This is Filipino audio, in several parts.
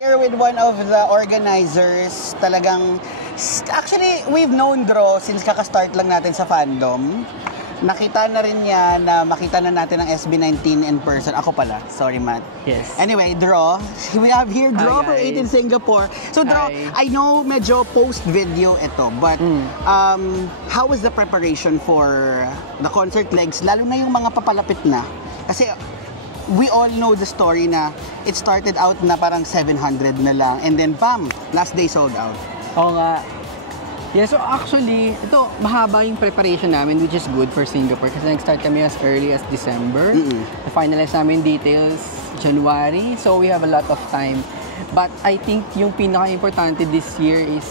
Here with one of the organizers, talagang, actually, we've known Dro since kakastart lang natin sa fandom. Nakita na rin niya na makita na natin ang SB19 in person. Ako pala, sorry Matt. Yes. Anyway, Dro, we have here Dro from 8 in Singapore. So Dro, I know medyo post-video ito, but how was the preparation for the concert legs, lalo na yung mga papalapit na? Kasi we all know the story na it started out na parang 700 na lang and then bam, last day sold out. Oo nga. Yeah, so actually, ito, mahaba yung preparation namin, which is good for Singapore kasi nag-start kami as early as December. Na-finalize namin details January, so we have a lot of time. But I think yung pinaka-importante this year is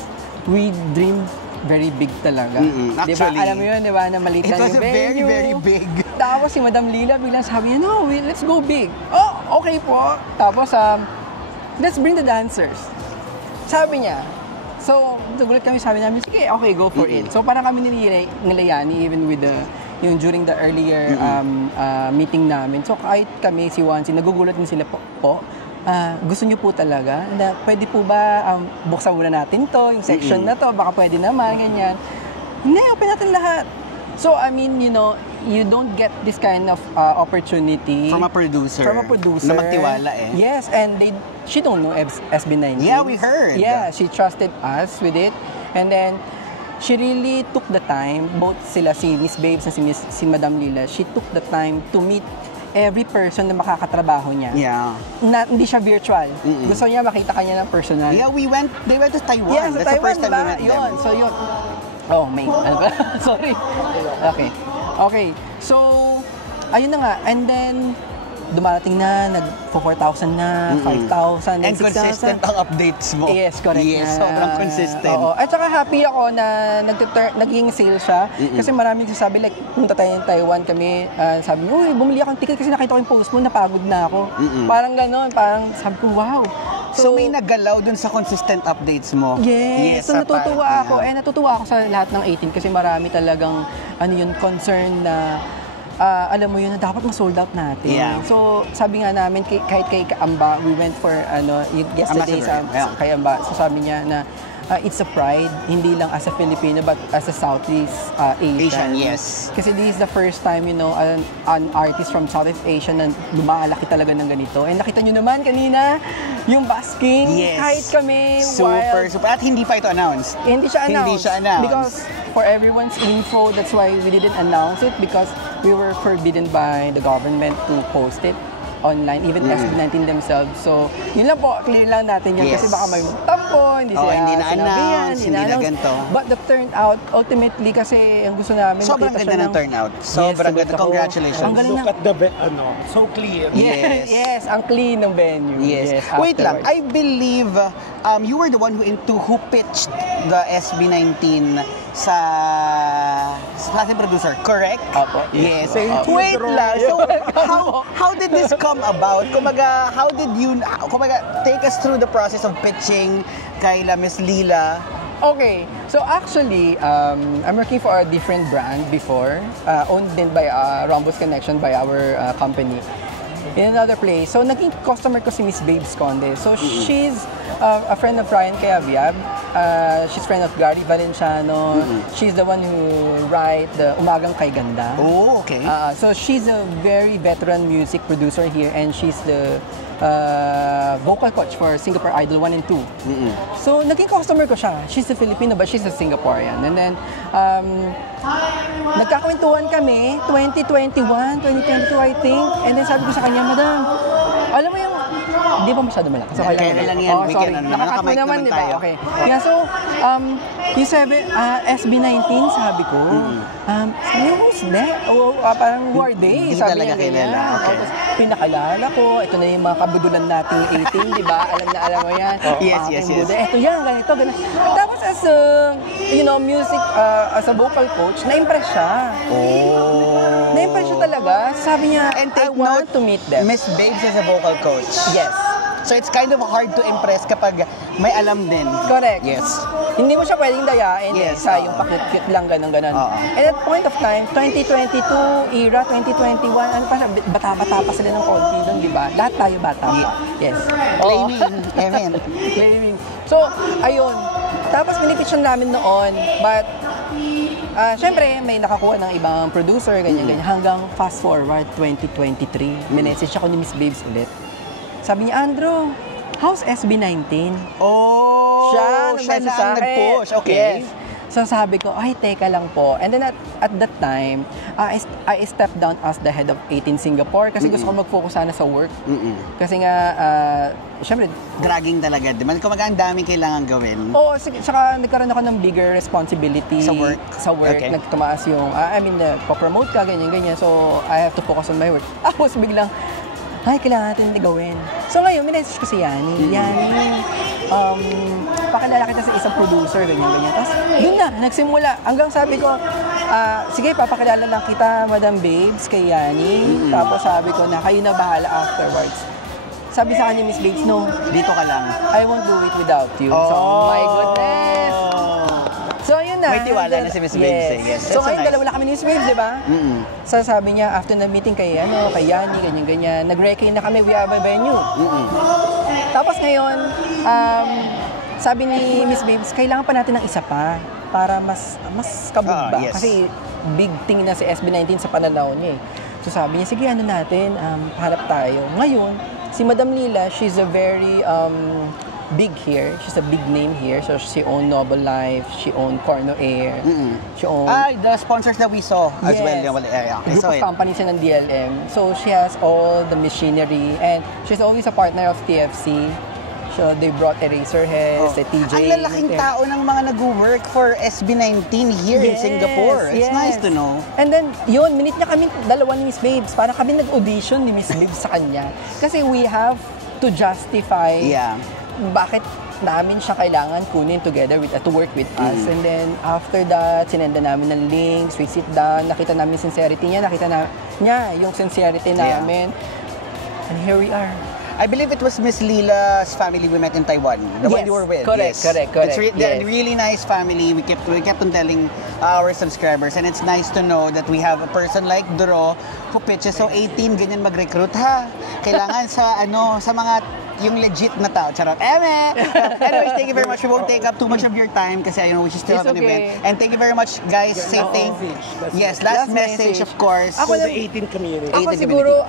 we dream very big talaga. Actually, diba? Alam mo yun, diba, na maliit lang yung venue. It was very big. Tapos si Madam Lila biglang sabi niya, no, let's go big. Oh, okay po. Tapos, let's bring the dancers. Sabi niya. So, nagulat kami, sabi namin, sige, okay, go for it. So, parang kami nilayani even with yung during the earlier meeting namin. So, kahit kami, si Wansi, nagugulat din sila po, gusto niyo po talaga, na pwede po ba buksan muna natin to, yung section na to, baka pwede naman, ganyan. Hindi, open natin lahat. So, I mean, you know, you don't get this kind of opportunity from a producer. Na magtiwala eh. Yes, and she don't know SB19. Yeah, we heard. Yeah, she trusted us with it. And then, she really took the time, both sila, si Miss Babes and si Madam Lila, she took the time to meet every person na makakatrabaho niya. Yeah. Hindi siya virtual. Gusto niya makita kanya ng personal. Yeah, they went to Taiwan. Yeah, That's Taiwan, the first time we met yun. them. So, yun. Oh, may. Sorry. Okay. So, ayun na nga. And then, dumarating na, nag-4,000 na, 5,000, and 6,000. consistent ang updates mo. Yes, correct. Yes, sobrang consistent. Oo. At saka happy ako na naging sale siya. Kasi maraming sasabi, like, punta tayo ng Taiwan kami, sabi niyo, uy, bumili akong ticket kasi nakita ko yung post mo, napagod na ako. Parang gano'n, parang sabi ko, wow. So, may naggalaw dun sa consistent updates mo. Yes, so natutuwa ako. Natutuwa ako sa lahat ng 18 kasi marami talagang concern na alam mo yun na dapat ma-sold out natin. Yeah. So, sabi nga namin, kahit kay Amba, we went for yesterday sa kay Amba. So, sabi niya na it's a pride, hindi lang as a Filipino, but as a Southeast Asian. Yes. Kasi this is the first time, an artist from Southeast Asia na lumalaki talaga ng ganito. And nakita nyo naman kanina, yung basking, kahit kami, super. At hindi pa ito announced. Hindi siya announced. Because for everyone's info, that's why we didn't announce it because we were forbidden by the government to post it online, even SB19 themselves. So, yun lang po, clear lang natin yun kasi baka may tampo, hindi na-announce, hindi na ganito. But the turnout, ultimately, kasi ang gusto namin, sobrang ganda ng turnout. Sobrang ganda. Congratulations. Look at the, so clear. Yes, ang clean ng venue. Yes. Wait lang, I believe you were the one who pitched the SB19 sa ating producer, correct? Opo. Yes. Wait lang. So, how did this come about? Kumaga, how did you, take us through the process of pitching kay Miss Lila? Okay. So, actually, I'm working for a different brand before, owned din by Rhombus Connection by our company. In another place. So, naging customer ko si Miss Babes Conde. So, she's a friend of Ryan Cayabyab. She's friend of Gary Valenciano. She's the one who write the Umagang Kay Ganda. Oh, okay. So, she's a very veteran music producer here and she's the vocal coach for Singapore Idol 1 and 2. So, naging customer ko siya. She's a Filipino but she's a Singaporean. And then, nagkakwentuhan kami, 2021, 2022 I think. And then sabi ko sa kanya, Madam, alam mo yung, di ba masyado malakas? Okay lang yan. Sorry. Nakakot mo naman, di ba? Okay. Yeah, so, yung SB19, sabi ko, who's that? Parang who are they? Hindi sabi talaga niya, kilala. Okay. Tapos, pinakalala ko, ito na yung mga kabudulan nating 18, di ba? Alam mo yan. Yes. Ito yan, ganito. Tapos, as a, music, as a vocal coach, na-impress siya. Oh. Na-impress siya talaga. Sabi niya, And I want to meet them. Miss Babes is a vocal coach. Yes. So it's kind of hard to impress kapag may alam din. Correct. Yes. Hindi mo siya pwedeng dayain Yes, sa yung pakit-kit lang, ganun. And at point of time, 2022 era, 2021, ano pa siya, bata-bata pa sila ng konti doon, di ba? Lahat tayo bata pa. Yes. Claiming. Amen. Claiming. So, ayun. Tapos pinipitchan namin noon, but syempre, may nakakuha ng ibang producer, ganyan-ganyan. Hanggang fast forward, 2023, minessage ako ni Miss Babes ulit. Sabi niya, Andrew, how's SB19? Oh, siya na ang nag-push. Okay. Yes. So sabi ko, ay, teka lang po. And then at that time, I stepped down as the head of 18 Singapore kasi gusto ko mag-focus sana sa work. Kasi nga, syempre, dragging talaga. Di ba? Kumaga ang daming kailangan gawin. Oo, saka nagkaroon ako ng bigger responsibility. Sa work? Sa work. Okay. Nagtumaas yung, pa-promote ka, ganyan-ganyan. So, I have to focus on my work. Tapos biglang, ay, kailangan natin gawin. So ngayon, minessage ko si Yani. Yani, pakilala kita sa isang producer, ganyan-ganyan. Tapos, yun na, nagsimula. Hanggang sabi ko, sige, papakilala lang kita, Madam Babes, kay Yani. Tapos sabi ko na, kayo na bahala afterwards. Sabi sa kanya, Miss Babes, no, Dito ka lang. I won't do it without you. So, my goodness! So, yun na. May tiwala na si Miss Babes eh. Yes. So, ngayon, nice. dalawa na kami ni Miss Babes, di ba? So, sabi niya, after na meeting kay Yani, ganyan-ganyan, nag-recce na kami, we have a venue. Tapos ngayon, sabi ni Miss Babes, kailangan pa natin ng isa pa para mas kabugba. Yes. Kasi big thing na si SB19 sa pananaw niya eh. So, sabi niya, sige, ano natin, hanap tayo. Ngayon, si Madam Lila, she's a very big here. She's a big name here. So she owned Noble Life, she owned Corno Air, she owned... The sponsors that we saw as well. Group of companies ng DLM. So she has all the machinery and she's always a partner of TFC. So they brought Eraserheads, TJ. Ang lalaking tao ng mga nag-work for SB19 here in Singapore. It's nice to know. And then, yun, minute niya kami dalawa ni Miss Babes. Parang kami nag-audition ni Miss Babes sa kanya. Kasi we have to justify bakit namin siya kailangan kunin together to work with us. And then, after that, sinenda namin ng links, we sit down, nakita namin sincerity niya, nakita niya yung sincerity namin. And here we are. I believe it was Miss Lila's family we met in Taiwan. The one you were with. Correct. It's a really nice family. We kept on telling our subscribers, and it's nice to know that we have a person like Dro who pitches. So 18, ganyan mag-recruit ha. Kailangan sa mga yung legit na tao. Charot. Anyways, thank you very much. We won't take up too much of your time kasi I know we still have an event. And thank you very much, guys. Same thing. Yes, last message, of course. To the 18 community. Ako siguro,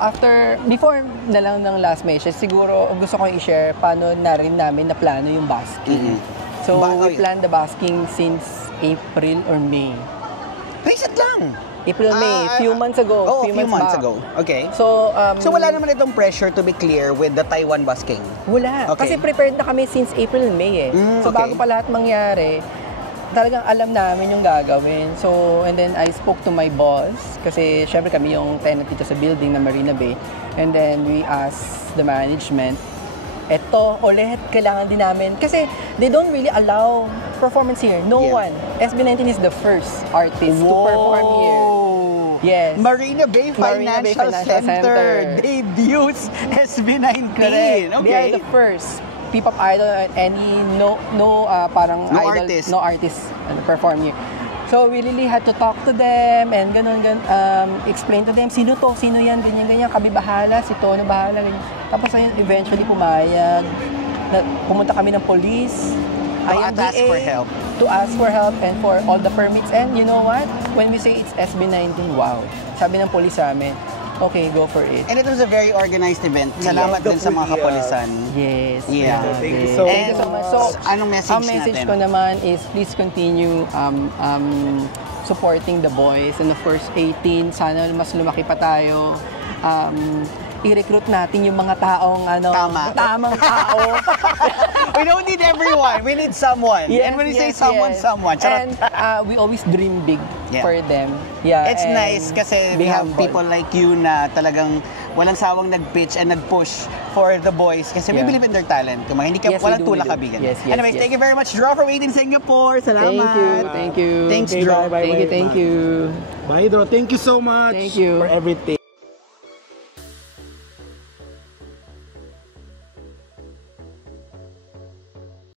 before na lang ng last message, siguro gusto ko i-share paano na rin namin na plano yung basking. So, we planned the basking since April or May. Recent lang. April, May, few months ago. Oh, a few months ago. Okay. So, wala naman itong pressure to be clear with the Taiwan busking? Wala. Okay. Kasi prepared na kami since April, May eh. So, bago pa lahat mangyari, talagang alam namin yung gagawin. So, and then I spoke to my boss kasi syempre kami yung tenant dito sa building na Marina Bay. And then we asked the management, eto, ulit, kailangan din namin. Kasi they don't really allow performance here. No one. SB19 is the first artist to perform here. Yes. Marina Bay Financial Center debuts SB19. Correct. Okay. They are the first P-pop idol and any parang idol, artist. no artist perform here. So we really had to talk to them and explain to them, sino to, sino yan, ganyan, kami bahala, si Tono bahala, ganyan. Tapos ayun, eventually pumayag, pumunta kami ng police, to ask for help. To ask for help and for all the permits. And you know what? When we say it's SB19, wow. Sabi ng police sa amin, okay, go for it. And it was a very organized event. Salamat din sa mga kapulisan. Yes. Yeah. Thank you so much. So, anong message ang message ko naman is please continue supporting the boys. And of course, 18, sana mas lumaki pa tayo. I-recruit natin yung mga taong tamang tao. We don't need everyone. We need someone. Yes, and when we say yes, someone, yes. someone. And we always dream big for them. Yeah, it's nice kasi we have people like you na talagang walang sawang nag-pitch and nag-push for the boys kasi we believe in their talent. Kung hindi ka, walang tulak kabigan. Anyways, thank you very much, Dro, for waiting Singapore. Salamat. Thank you. Thanks, Dro. Thank you. Bye, Dro. Thank you so much for everything.